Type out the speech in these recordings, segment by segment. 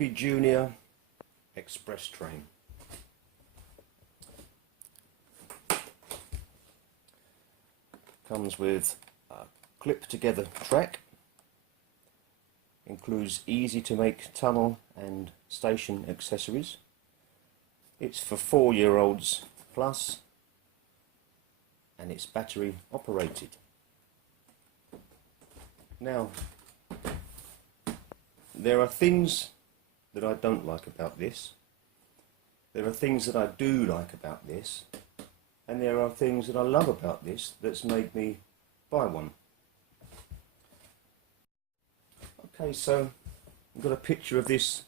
Hornby Junior Express train. Comes with a clip together track, includes easy to make tunnel and station accessories. It's for 4-year-olds plus, and it's battery operated. Now, there are things that I don't like about this, there are things that I do like about this, and there are things that I love about this that's made me buy one. Okay, so I've got a picture of this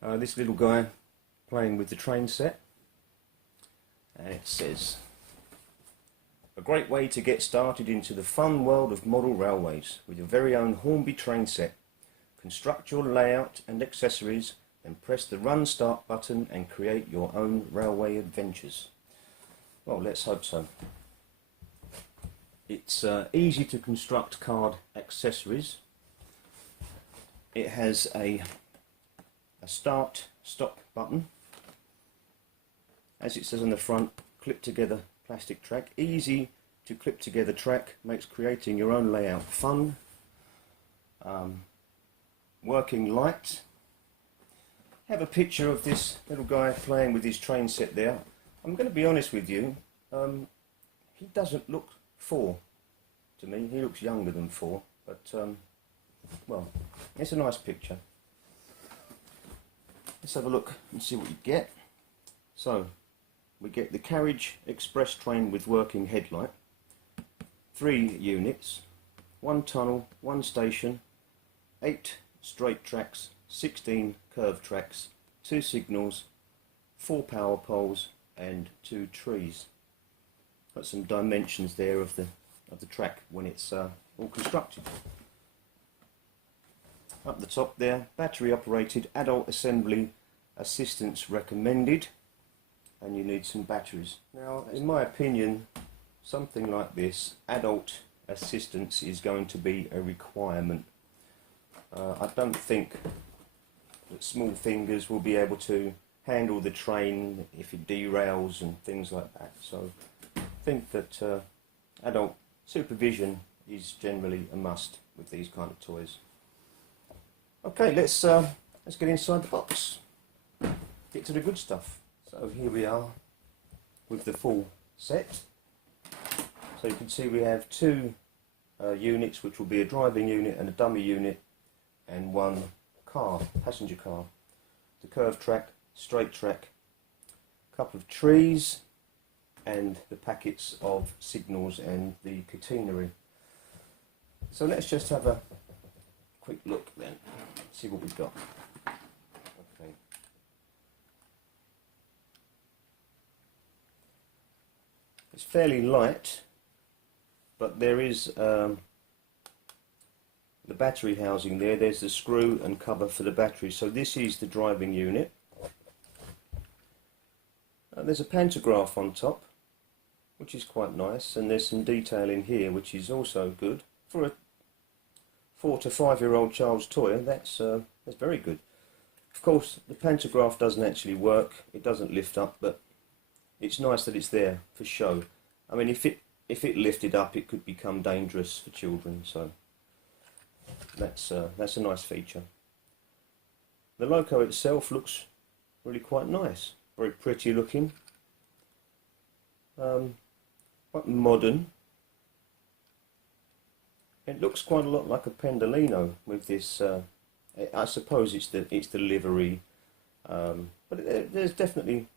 this little guy playing with the train set, and it says, "A great way to get started into the fun world of model railways with your very own Hornby train set. Construct your layout and accessories, then press the run start button and create your own railway adventures." Well, let's hope so. It's easy to construct card accessories. It has a start stop button. As it says on the front, clip together plastic track. Easy to clip together track makes creating your own layout fun. Working light. Have a picture of this little guy playing with his train set there. I'm going to be honest with you, he doesn't look 4 to me. He looks younger than 4, but well, it's a nice picture. Let's have a look and see what you get. So, we get the carriage express train with working headlight, 3 units, 1 tunnel, 1 station, 8 straight tracks, 16 curved tracks, 2 signals, 4 power poles and 2 trees. Got some dimensions there of the track when it's all constructed. Up the top there, battery operated, adult assembly assistance recommended, and you need some batteries. Now, in my opinion, something like this, adult assistance is going to be a requirement. I don't think that small fingers will be able to handle the train if it derails and things like that. So I think that adult supervision is generally a must with these kind of toys. Okay, let's get inside the box. Get to the good stuff. So here we are with the full set. So you can see we have 2 units, which will be a driving unit and a dummy unit, and 1 car, passenger car. The curved track, straight track, a couple of trees, and the packets of signals and the catenary. So let's just have a quick look then, see what we've got. Okay. It's fairly light, but there is the battery housing there. There's the screw and cover for the battery. So this is the driving unit. There's a pantograph on top, which is quite nice, and there's some detail in here which is also good for a 4 to 5-year-old child's toy. That's very good. Of course, the pantograph doesn't actually work. It doesn't lift up, but it's nice that it's there for show. I mean, if it lifted up, it could become dangerous for children. So that's a nice feature. The loco itself looks really quite nice. Very pretty looking. Quite modern. It looks quite a lot like a Pendolino with this. I suppose it's the livery, but there's definitely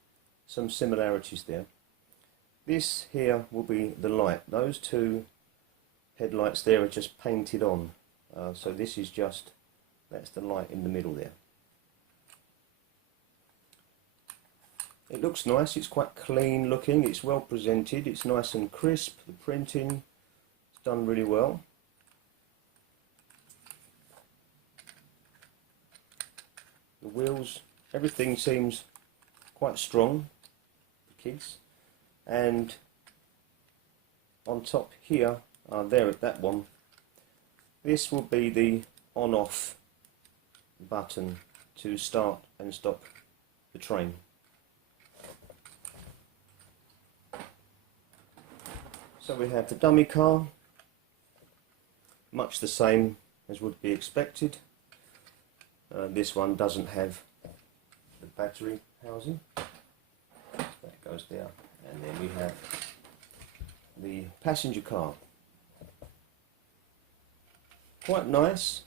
some similarities there. This here will be the light. Those 2 headlights there are just painted on. So this is that's the light in the middle there. It looks nice, it's quite clean looking, it's well presented, it's nice and crisp, the printing is done really well. The wheels, everything seems quite strong for kids. And on top here, there at that one, this will be the on-off button to start and stop the train. So we have the dummy car, much the same as would be expected. This one doesn't have the battery housing, that goes there, and then we have the passenger car. Quite nice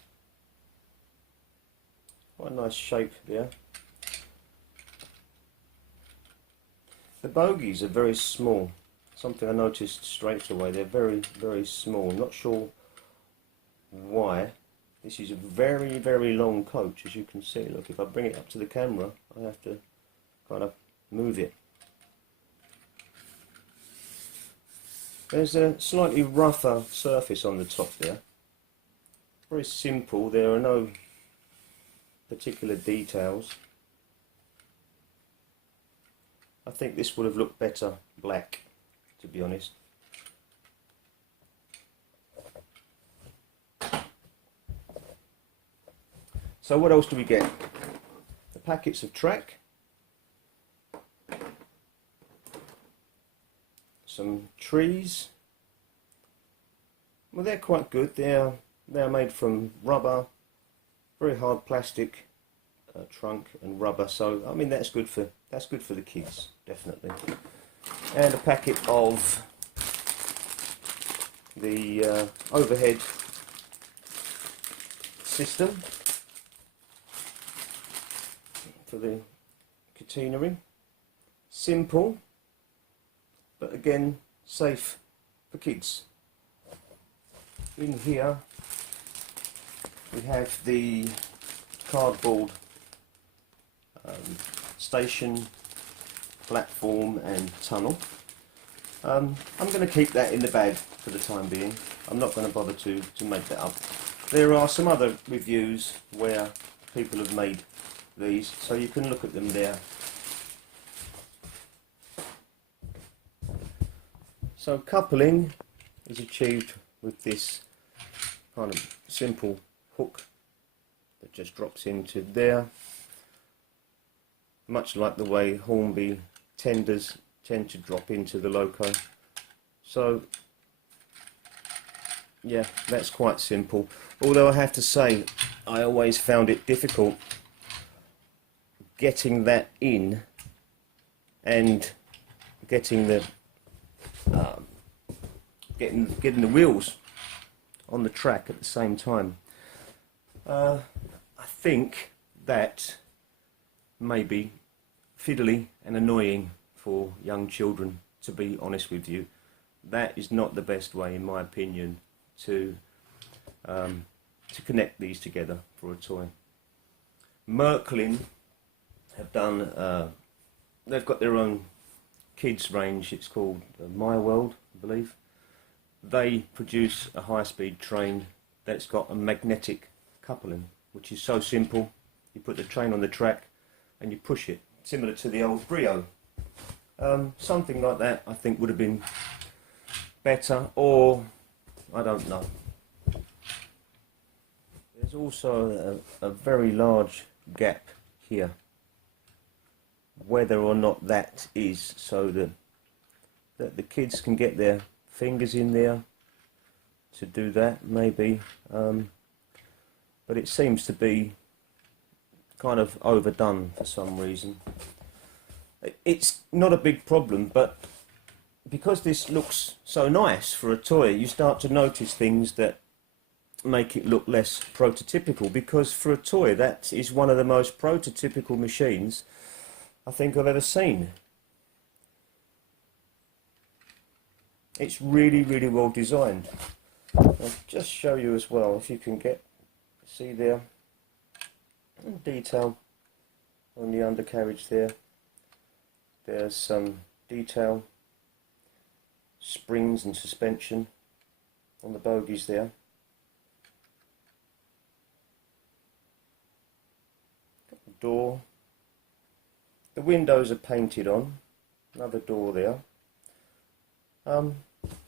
shape there. The bogies are very small, something I noticed straight away. They're very, very small. Not sure why. This is a very, very long coach, as you can see. Look, if I bring it up to the camera, I have to kind of move it. There's a slightly rougher surface on the top there. Very simple, there are no particular details. I think this would have looked better black, to be honest. So what else do we get? The packets of track, some trees. Well, they're quite good. They're made from rubber, very hard plastic trunk and rubber. So I mean that's good for the kids, definitely. And a packet of the overhead system for the catenary. Simple, but again safe for kids. In here we have the cardboard station, platform and tunnel. I'm going to keep that in the bag for the time being. I'm not going to bother to make that up. There are some other reviews where people have made these, so you can look at them there. So coupling is achieved with this kind of simple hook that just drops into there, much like the way Hornby tenders tend to drop into the loco. So yeah, that's quite simple, although I have to say I always found it difficult getting that in and getting the getting the wheels on the track at the same time. I think that may be fiddly and annoying for young children, to be honest with you. That is not the best way, in my opinion, to connect these together for a toy. Märklin have done, they've got their own kids range. It's called My World, I believe. They produce a high-speed train that's got a magnetic coupling, which is so simple. You put the train on the track and you push it, similar to the old Brio. Something like that I think would have been better, or I don't know. There's also a very large gap here. Whether or not that is so that the kids can get their fingers in there to do that, maybe, but it seems to be kind of overdone for some reason. It's not a big problem, but because this looks so nice for a toy, you start to notice things that make it look less prototypical, because for a toy that is one of the most prototypical machines I think I've ever seen. It's really, really well designed. I'll just show you as well, if you can see there, detail on the undercarriage there. There's some detail, springs and suspension on the bogies there. Got the door. The windows are painted on. Another door there.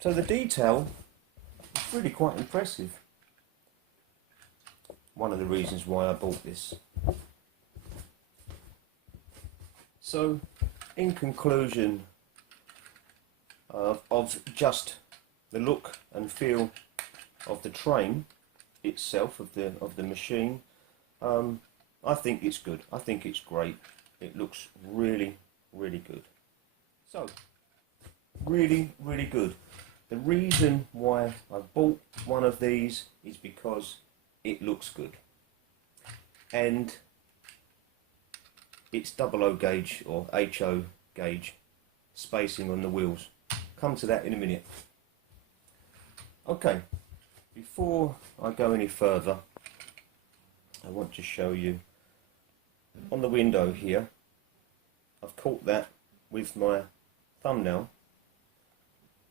So the detail is really quite impressive. One of the reasons why I bought this. So, in conclusion of just the look and feel of the train itself, of the machine, I think it's good. I think it's great. It looks really, really good. So, really, really good. The reason why I bought one of these is because it looks good. And it's 00 gauge or HO gauge spacing on the wheels. Come to that in a minute. Okay, before I go any further, I want to show you on the window here. I've caught that with my thumbnail,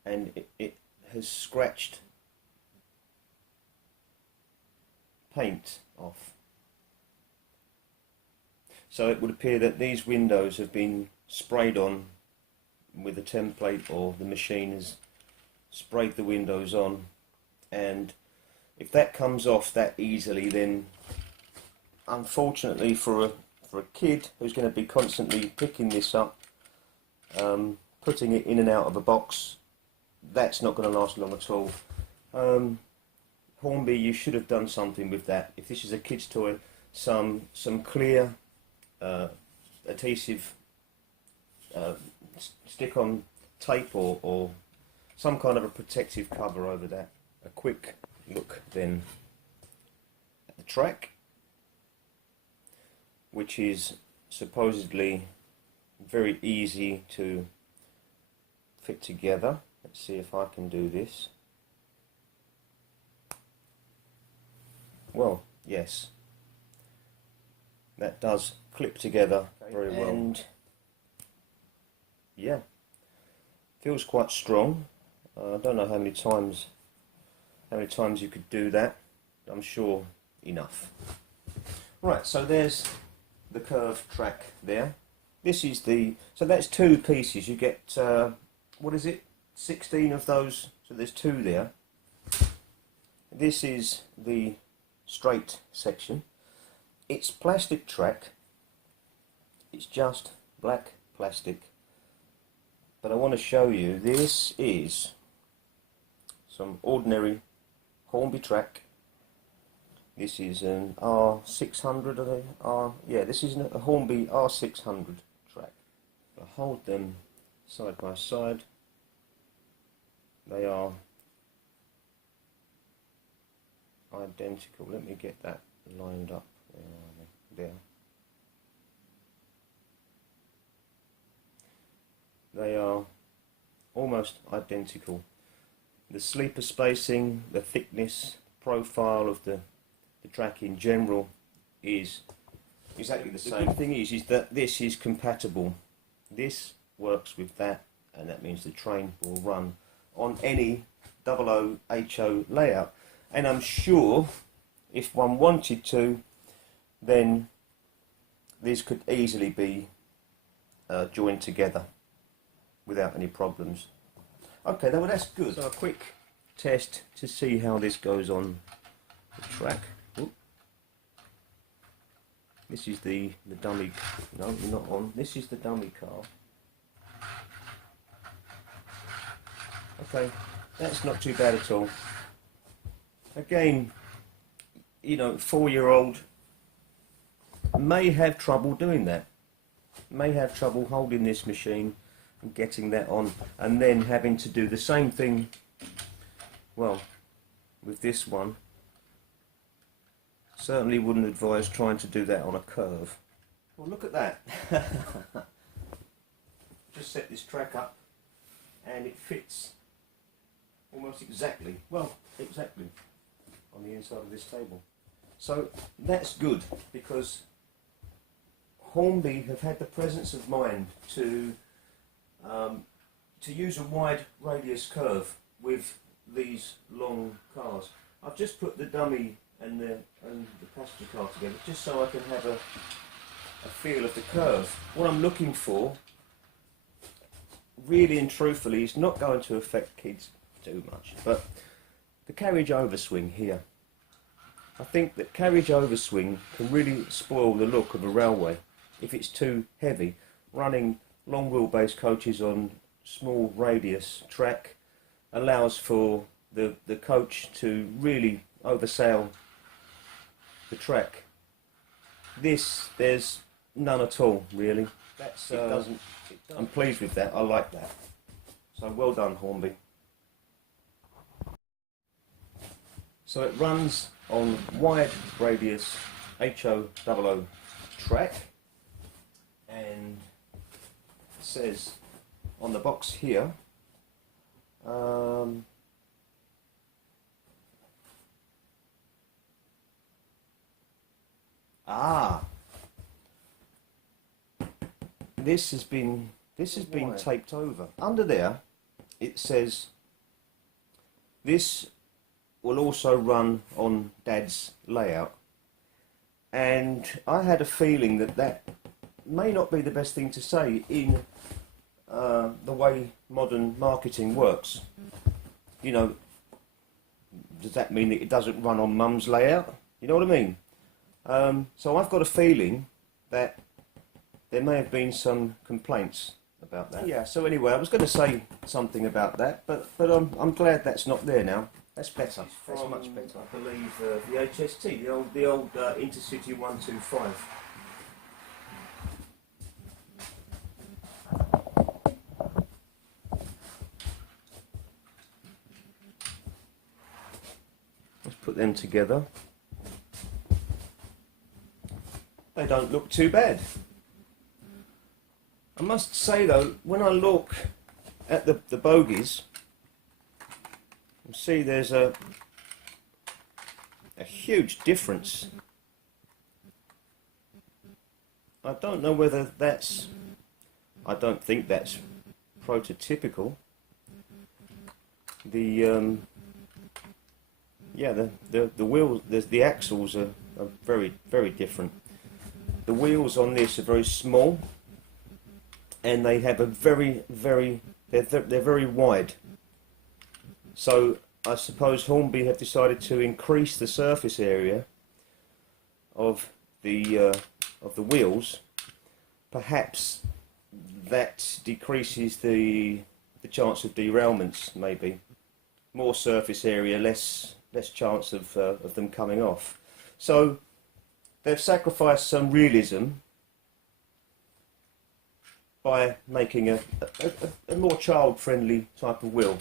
and it has scratched paint off. So it would appear that these windows have been sprayed on with a template, or the machine has sprayed the windows on, and if that comes off that easily, then unfortunately for a kid who's going to be constantly picking this up, putting it in and out of a box, that's not going to last long at all. Hornby, you should have done something with that. If this is a kid's toy, some clear adhesive stick-on tape or some kind of a protective cover over that. A quick look then at the track, which is supposedly very easy to fit together. Let's see if I can do this. Well, yes, that does clip together very well. And yeah, feels quite strong. I don't know how many times you could do that. I'm sure enough. Right, so there's the curved track there. This is so that's two pieces. You get what is it, 16 of those, so there's two there. This is the straight section. It's plastic track. It's just black plastic. But I want to show you, this is some ordinary Hornby track. This is an R600, yeah, this is a Hornby R600 track. If I hold them side by side, they are identical. Let me get that lined up. There. They are almost identical. The sleeper spacing, the thickness, profile of the track in general is exactly the same. The good thing is that this is compatible. This works with that, and that means the train will run on any 00 HO layout. And I'm sure if one wanted to, then these could easily be joined together without any problems. Okay, well that's good. So a quick test to see how this goes on the track. Ooh. This is the dummy. No, you're not on. This is the dummy car. Okay, that's not too bad at all. Again, you know, 4-year-old may have trouble doing that. May have trouble holding this machine and getting that on, and then having to do the same thing, well, with this one. Certainly wouldn't advise trying to do that on a curve. Well, look at that. Just set this track up and it fits almost exactly, well, exactly on the inside of this table. So that's good, because Hornby have had the presence of mind to use a wide radius curve with these long cars. I've just put the dummy and the passenger car together just so I can have a feel of the curve. What I'm looking for, really and truthfully, is not going to affect kids too much, but the carriage overswing here. I think that carriage overswing can really spoil the look of a railway if it's too heavy. running long wheelbase coaches on small radius track allows for the coach to really oversail the track. This, there's none at all really. That's I'm pleased with that. I like that. So well done, Hornby. So it runs on wide radius HO00 track, and it says on the box here this has been taped over. Under there it says this will also run on Dad's layout, and I had a feeling that that may not be the best thing to say in the way modern marketing works. You know, does that mean that it doesn't run on Mum's layout? You know what I mean? So I've got a feeling that there may have been some complaints about that. Yeah, so anyway, I was going to say something about that, but I'm glad that's not there now. That's better. That's much better. I believe the HST, the old Intercity 125. Let's put them together. They don't look too bad. I must say though, when I look at the bogies, you see there's a huge difference. I don't know whether that's, I don't think that's prototypical. The wheels, the axles are very, very different. The wheels on this are very small, and they have a very, they're very wide. So I suppose Hornby have decided to increase the surface area of the wheels. Perhaps that decreases the chance of derailments. Maybe more surface area, less chance of them coming off. So they've sacrificed some realism by making a more child-friendly type of wheel.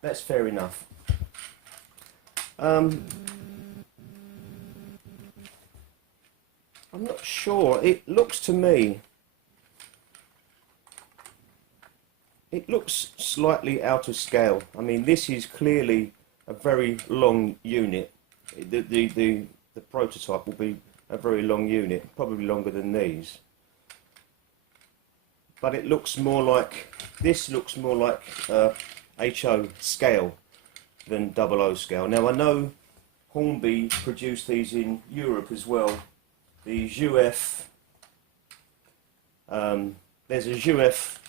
That's fair enough. I'm not sure. It looks to me, it looks slightly out of scale. I mean, this is clearly a very long unit. The prototype will be a very long unit, probably longer than these. But it looks more like, this looks more like HO scale than 00 scale. Now I know Hornby produced these in Europe as well. The JUF, there's a JUF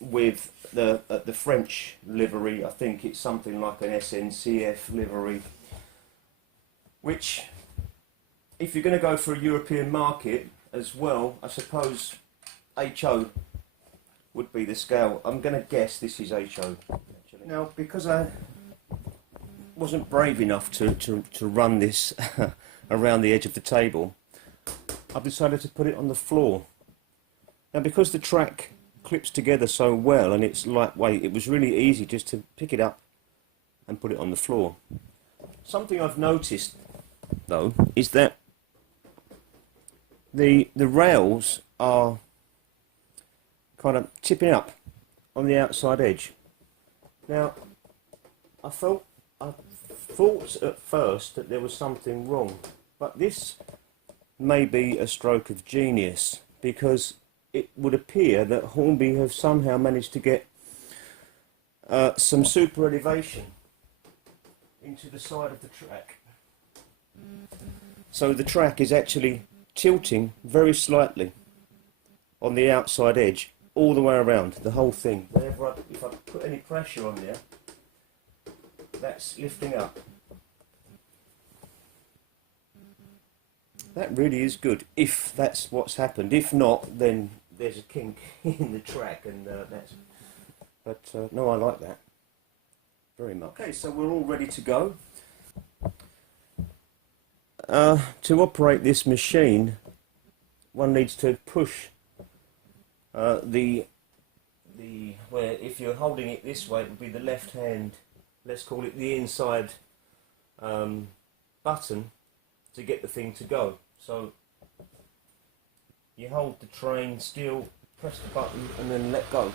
with the French livery. I think it's something like an SNCF livery, which, if you're going to go for a European market as well, I suppose HO would be the scale. I'm going to guess this is HO actually. Now, because I wasn't brave enough to run this around the edge of the table, I've decided to put it on the floor. Now, because the track clips together so well and it's lightweight, it was really easy just to pick it up and put it on the floor. Something I've noticed though is that the rails are kind of tipping up on the outside edge. Now, I thought at first that there was something wrong, but this may be a stroke of genius, because it would appear that Hornby have somehow managed to get some super elevation into the side of the track. So the track is actually tilting very slightly on the outside edge all the way around, the whole thing. Whenever if I put any pressure on there, that's lifting up. That really is good, if that's what's happened. If not, then there's a kink in the track, and that's. But no, I like that very much. Okay, so we're all ready to go. To operate this machine, one needs to push where if you're holding it this way, it would be the left hand, let's call it the inside button to get the thing to go. So you hold the train still, press the button and then let go.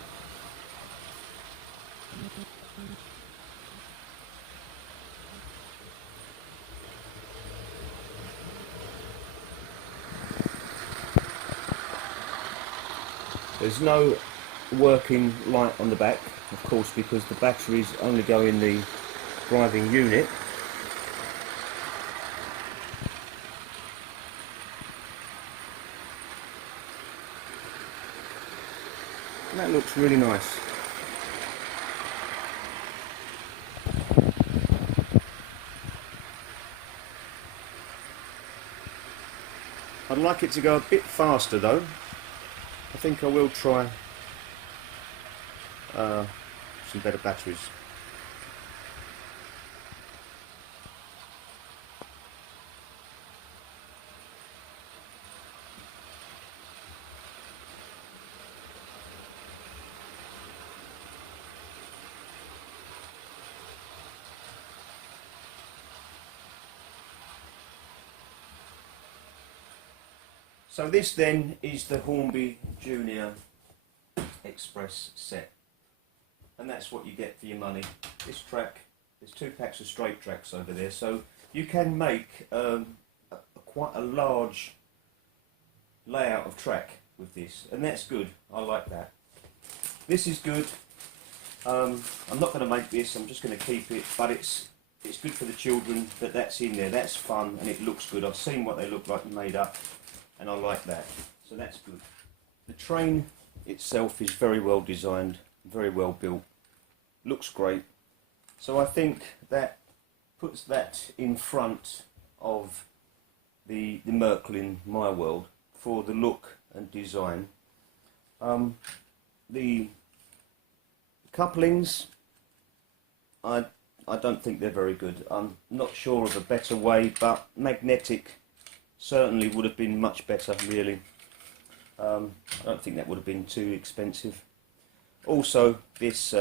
There's no working light on the back, of course, because the batteries only go in the driving unit. And that looks really nice. I'd like it to go a bit faster though. I think I will try some better batteries. So this then is the Hornby Junior Express set, and that's what you get for your money. This track, there's 2 packs of straight tracks over there, so you can make quite a large layout of track with this, and that's good. I like that. This is good. I'm not going to make this, I'm just going to keep it, but it's good for the children that that's in there. That's fun and it looks good. I've seen what they look like made up, and I like that, so that's good. The train itself is very well designed, very well built, looks great. So I think that puts that in front of the Merkel in my world for the look and design. The couplings, I don't think they're very good. I'm not sure of a better way, but magnetic certainly would have been much better, really. I don't think that would have been too expensive. Also, this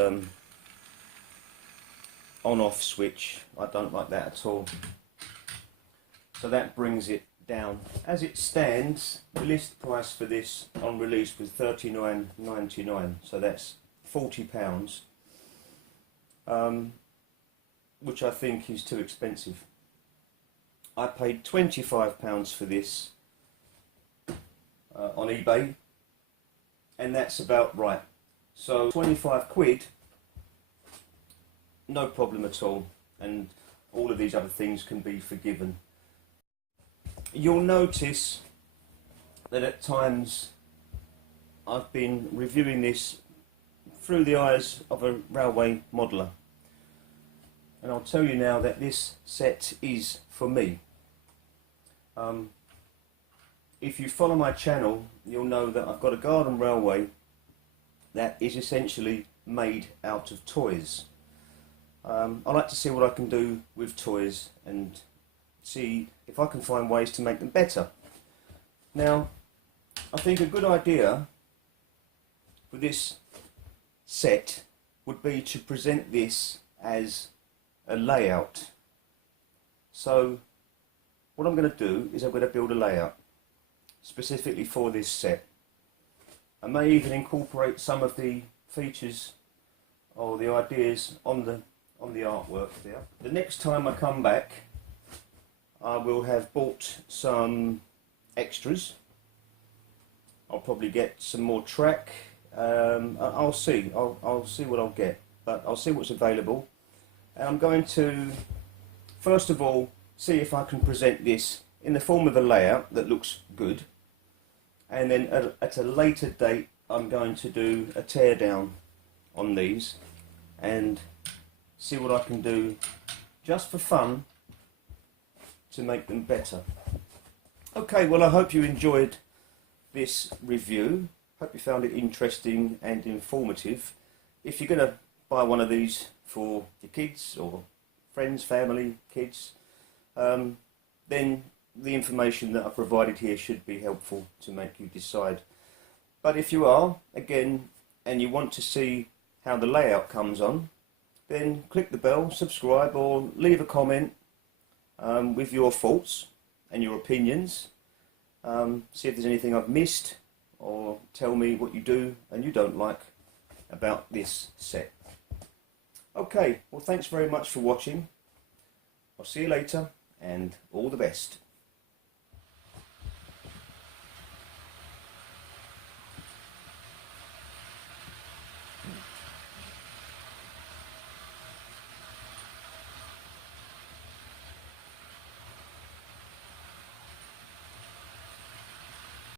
on-off switch, I don't like that at all. So that brings it down. As it stands, the list price for this on release was $39.99, so that's £40, which I think is too expensive. I paid £25 for this on eBay, and that's about right. So 25 quid, no problem at all, and all of these other things can be forgiven. You'll notice that at times I've been reviewing this through the eyes of a railway modeller, and I'll tell you now that this set is for me. If you follow my channel, you'll know that I've got a garden railway that is essentially made out of toys. I like to see what I can do with toys and see if I can find ways to make them better. Now, I think a good idea for this set would be to present this as a layout. So what I'm going to do is I'm going to build a layout specifically for this set. I may even incorporate some of the features or the ideas on the artwork there. The next time I come back, I will have bought some extras. I'll probably get some more track. I'll see. I'll see what I'll get, but I'll see what's available. And I'm going to, first of all, see if I can present this in the form of a layout that looks good. And then at a later date, I'm going to do a tear down on these and see what I can do just for fun to make them better. Okay, well, I hope you enjoyed this review. Hope you found it interesting and informative. If you're going to buy one of these for your kids or friends, family, kids, then the information that I provided here should be helpful to make you decide. But if you are, again, and you want to see how the layout comes on, then click the bell, subscribe, or leave a comment with your thoughts and your opinions. See if there's anything I've missed, or tell me what you do and you don't like about this set. Okay, well, thanks very much for watching. I'll see you later, and all the best.